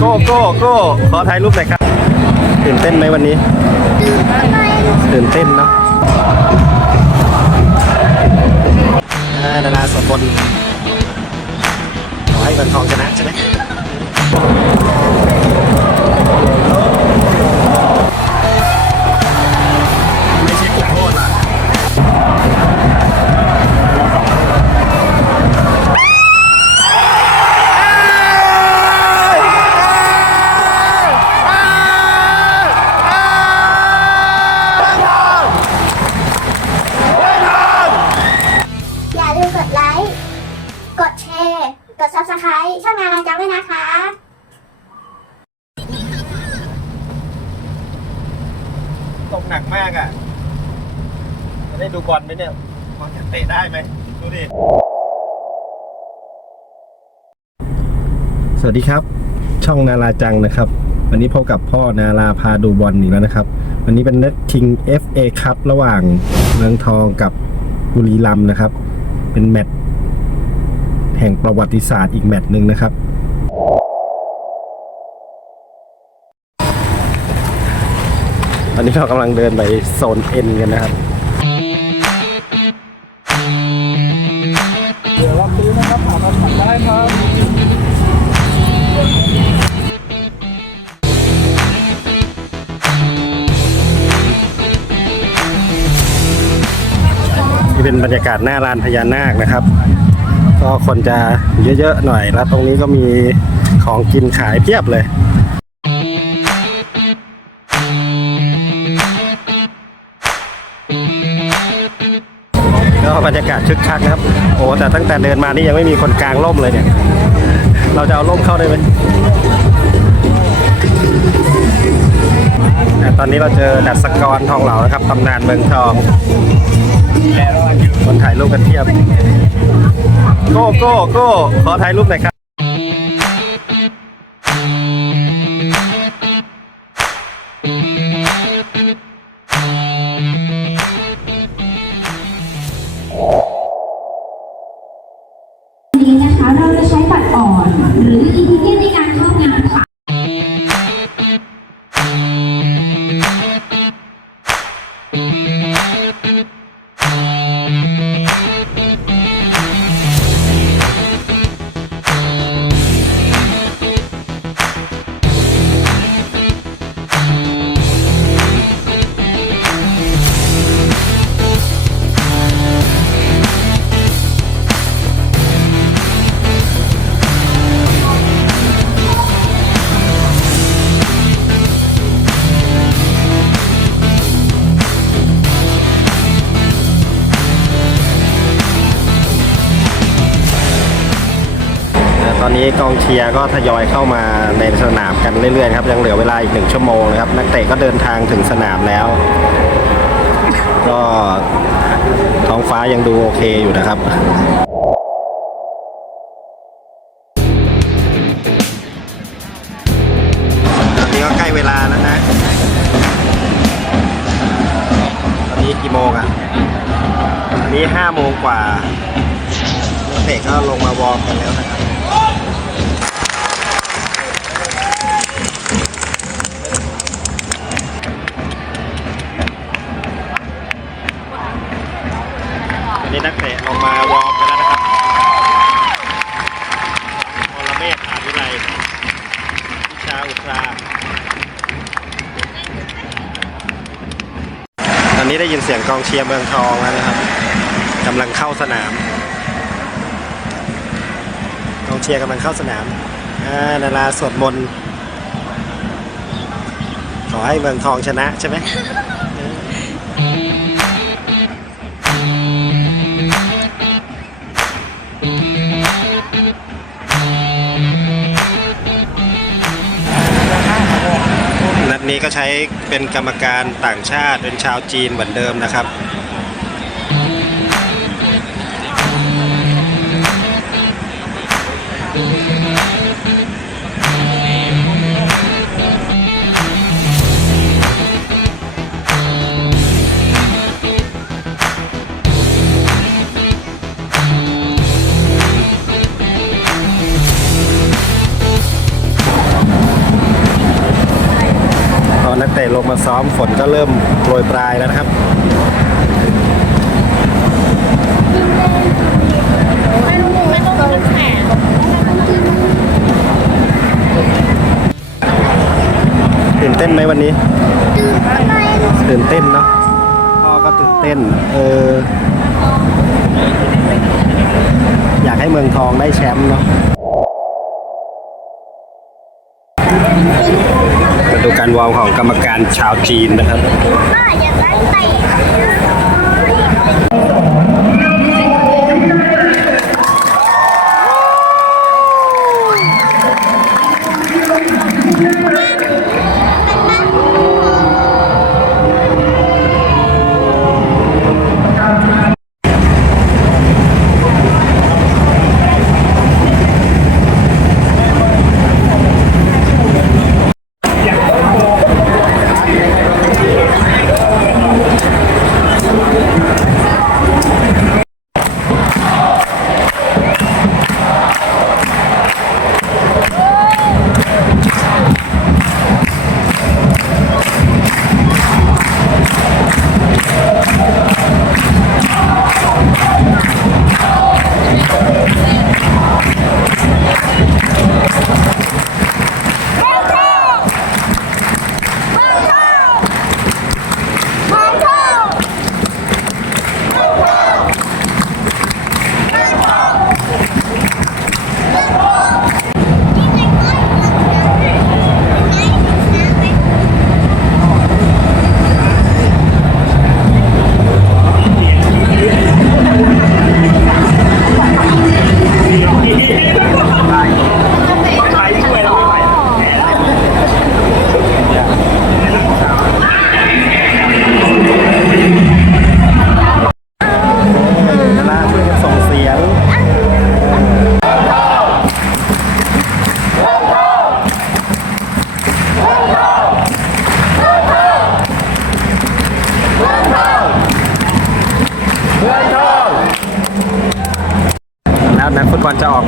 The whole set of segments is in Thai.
โก้โก้โก้ขอถ่ายรูปหน่อยครับตื่นเต้นไหมวันนี้ ตื่นเต้นเนาะอ่าดาราสมบนขอให้เมืองทองชนะใช่ไหม สวัสดีครับ ช่องนาราจังนะครับ วันนี้พบกับพ่อนาราพาดูบอลอีกแล้วนะครับ วันนี้เป็นนัดชิง FA คัพระหว่างเมืองทองกับบุรีรัมย์นะครับ เป็นแมตช์แห่งประวัติศาสตร์อีกแมตช์หนึ่งนะครับตอนนี้เรากำลังเดินไปโซนเอ็นกันนะครับ นี่เป็นบรรยากาศหน้าลานพญานาคนะครับ ก็คนจะเยอะๆหน่อยแล้วตรงนี้ก็มีของกินขายเพียบเลยก็บรรยากาศคึกคักนะครับ โอ้แต่ตั้งแต่เดินมานี่ยังไม่มีคนกลางร่มเลยเนี่ย เราจะเอาร่มเข้าได้ไหมแต่ตอนนี้เราเจอดัชกรทองเหลานะครับตำนานเมืองทอง คนถ่ายรูปกันเทียบ โก้โก้โก้ขอถ่ายรูปหน่อยครับ นี้กองเชียร์ก็ทยอยเข้ามาในสนามกันเรื่อยๆครับยังเหลือเวลาอีกหนึ่งชั่วโมงนะครับนักเตะก็เดินทางถึงสนามแล้ว ก็ท้องฟ้ายังดูโอเคอยู่นะครับตอนนี้ก็ใกล้เวลาแล้วนะ ตอนนี้กี่โมงอะตอนนี้ห้าโมงกว่านักเตะก็ลงมาวอร์มกันแล้ว สียงกองเชียร์เมืองทองแล้วนะครับกำลังเข้าสนาม กองเชียร์กำลังเข้าสนามอ่านาราสวดมนต์ขอให้เมืองทองชนะใช่ไหม นี้ก็ใช้เป็นกรรมการต่างชาติเป็นชาวจีนเหมือนเดิมนะครับ ต่ลงมาซ้อมฝนก็เริ่มโปรยปลายแล้วนะครับตื่นเต้นไหมวันนี้ ตื่นเต้นเนาะพ่อก็ตื่นเต้น เออ อยากให้เมืองทองได้แชมป์เนาะ ดูการวอร์มของกรรมการชาวจีนนะครับ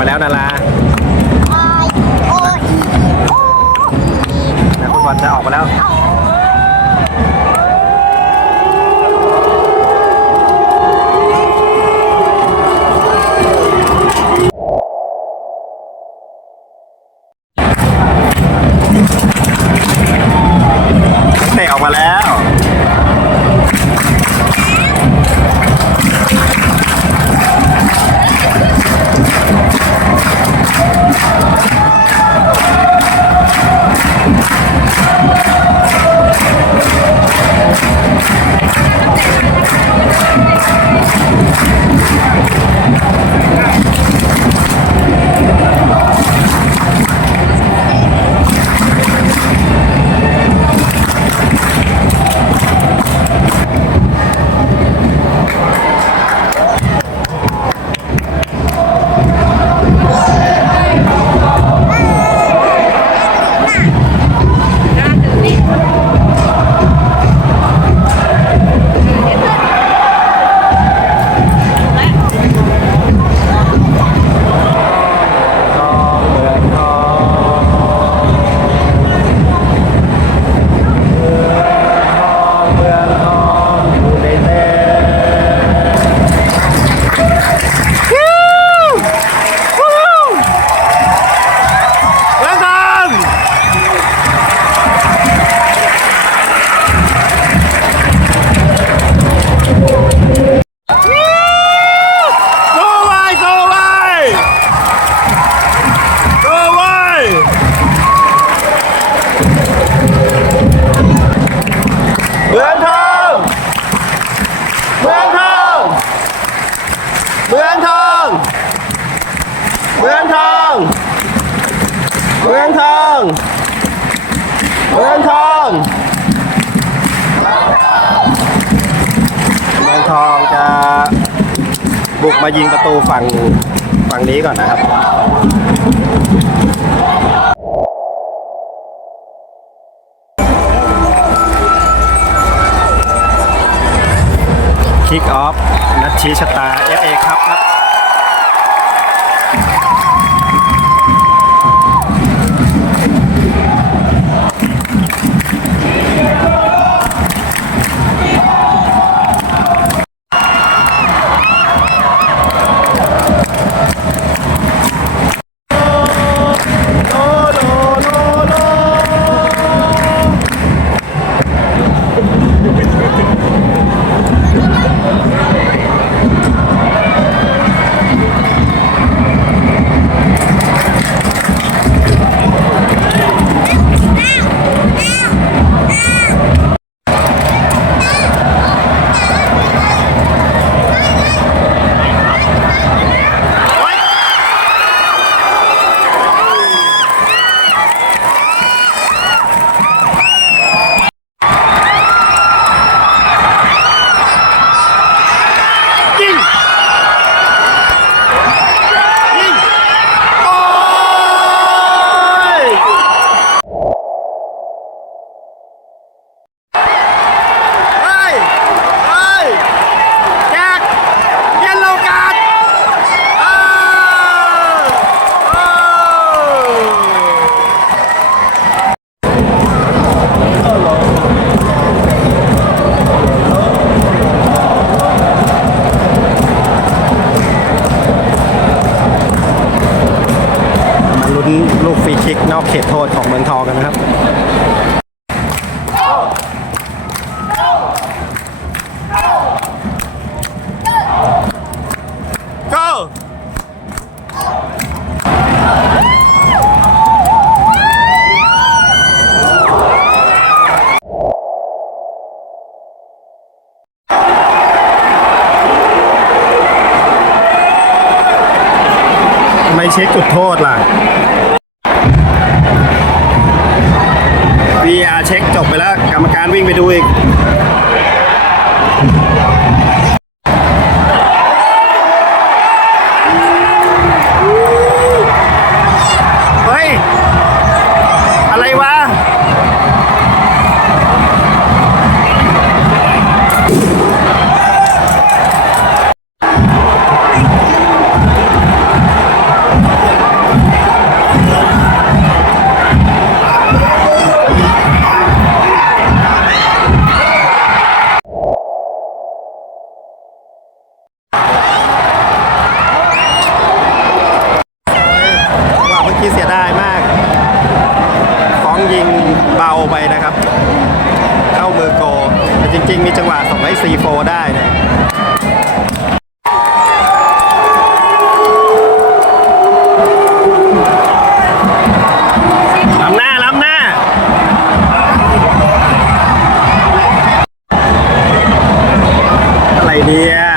มาแล้วนาราไอโออีโอนักฟุตบอลจะออกมาแล้ว มืองทอง เมืองทอง เมืองทองจะบุกมายิงประตูฝั่งฝั่งนี้ก่อนนะครับคิกออฟนัดชี้ชะตา FA ครับครับ ไมเช็คจุดโทษล่ะ VR เช็คจบไปแล้ว กรรมการวิ่งไปดูอีก เนี่ย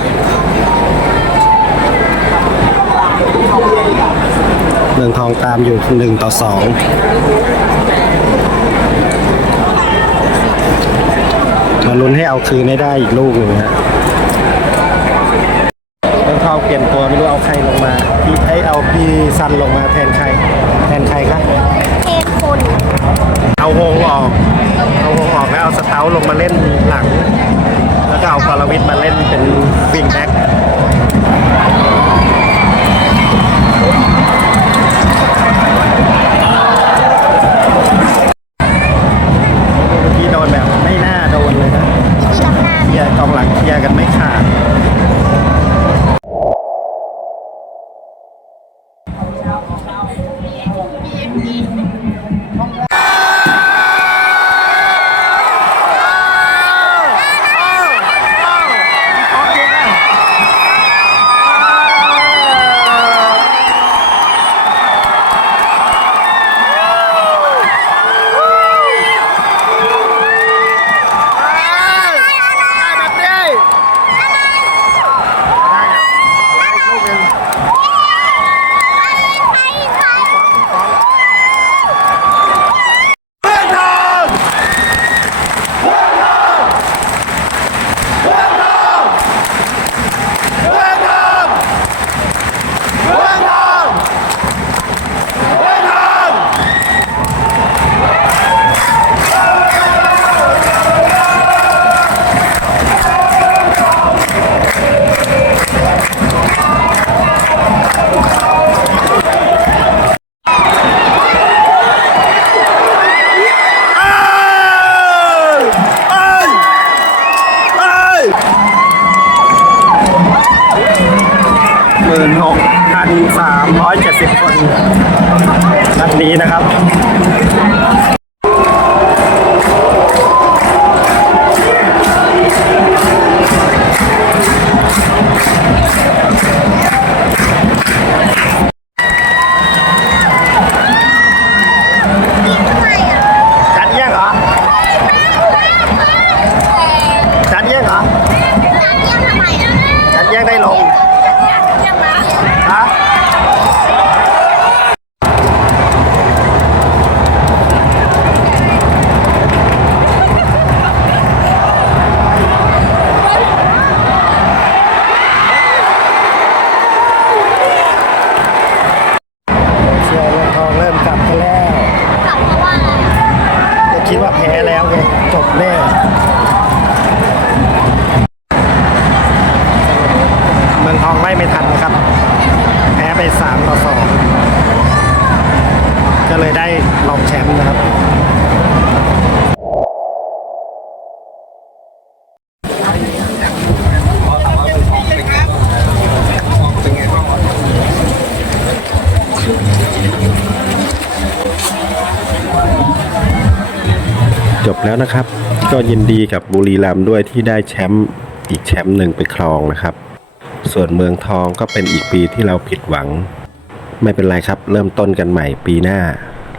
เริ่มนะครับเมืองทองตามอยู่หนึ่งต่อสองมาลุ้นให้เอาคืนให้ได้อีกลูกหนึ่งฮะเมืองทองเปลี่ยนตัวไม่รู้เอาใครลงมา พี่ให้เอาพี่ซันลงมาแทนใคร แทนใครครับเทนคนเอาวงออก เอาวงออกแล้วเอาสเตาลงมาเล่นหลังเอ ก็เอากรวิทมาเล่นเป็นวิงแบ็กเมื่อกี้โดนแบบไม่น่าโดนเลยนะเคลียร์กองหลังเคลียร์กันไม่ขาด 370 คนนัดนี้นะครับ แล้วนะครับ ก็ยินดีกับบุรีรัมย์ด้วยที่ได้แชมป์อีกแชมป์หนึ่งไปครองนะครับ ส่วนเมืองทองก็เป็นอีกปีที่เราผิดหวัง ไม่เป็นไรครับ เริ่มต้นกันใหม่ปีหน้า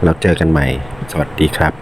เราเจอกันใหม่ สวัสดีครับ